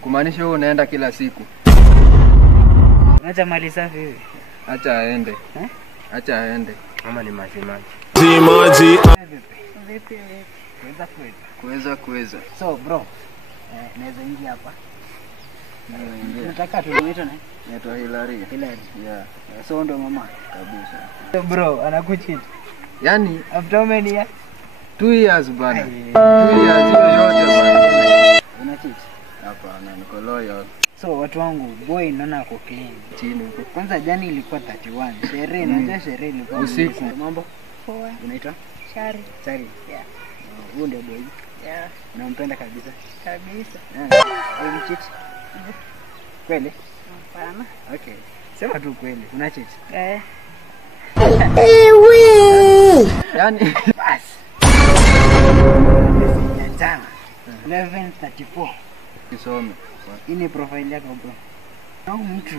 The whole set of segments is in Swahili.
Kumaanisha wewe unaenda kila siku. Acha mali safi hivi. Acha aende. Acha aende. Mama ni maji. Vipi? Kuweza. So bro, naweza ingia hapa. Ingia. Nataka tunaitwa nani? Naitwa Hilary. Yeah. So ndo mama. Kabisa. So bro, anakucheat. Yaani After how many years? 2 years bana. 2 years yote bana. Unacheat? Hapana, niko loyal. So watu wangu, boy naona ako clean. Chini huko. Kwanza jana ilikuwa 31. Sherehe, unajua sherehe ilikuwa usiku. Mambo? Poa. Unaitwa? Shari. Shari. Yeah. Huyu ndio boy. Yeah. Unampenda kabisa. Kabisa. Unamcheat? Kweli? Hapana. Okay. Sema tu kweli. Unacheat? Yaani Bas. Jana. 11:34. kisome. Hii ni profile yako bro. Au mtu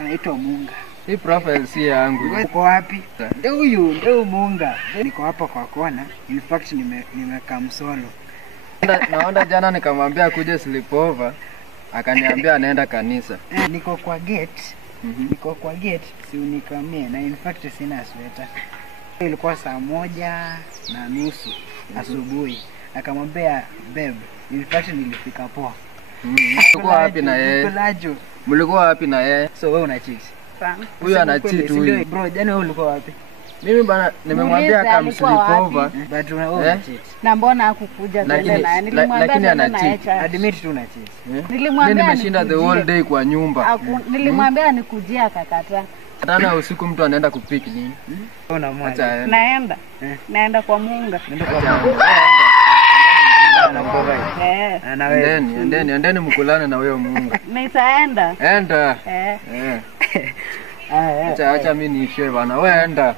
anaitwa Munga. Hii profile si yangu. Uko wapi? Ndio huyu, ndio Munga. Niko hapa kwa kona. In fact nimekaa msolo. Naona jana nikamwambia kuja sleepover, akaniambia anaenda kanisa. Niko kwa gate. Niko kwa gate, si unikamie na in fact sina sweta. Ilikuwa 1:30 asubuhi. Akamwambia babe, in fact nilifika poa. Mlikuwa wapi na yeye? Mlikuwa wapi na yeye? So wewe una cheat. Sana. Huyu ana cheat huyu. Bro, jana wewe ulikuwa wapi? Mimi bana nimemwambia kama sleepover. But una cheat. Na mbona hakukuja tena naye? Nilimwambia lakini ana na cheat. Admit tu una cheat. Nilimwambia Mimi nimeshinda the whole day kwa nyumba. Nilimwambia nikujia akakataa. Tana usiku mtu anaenda kupick nini? Unamwacha. Acha aende. Naenda kwa Munga. Nenda kwa Endeni mkulane na wewe Mungu. Nitaenda. Enda. Acha mimi niishie bana. Wewe enda.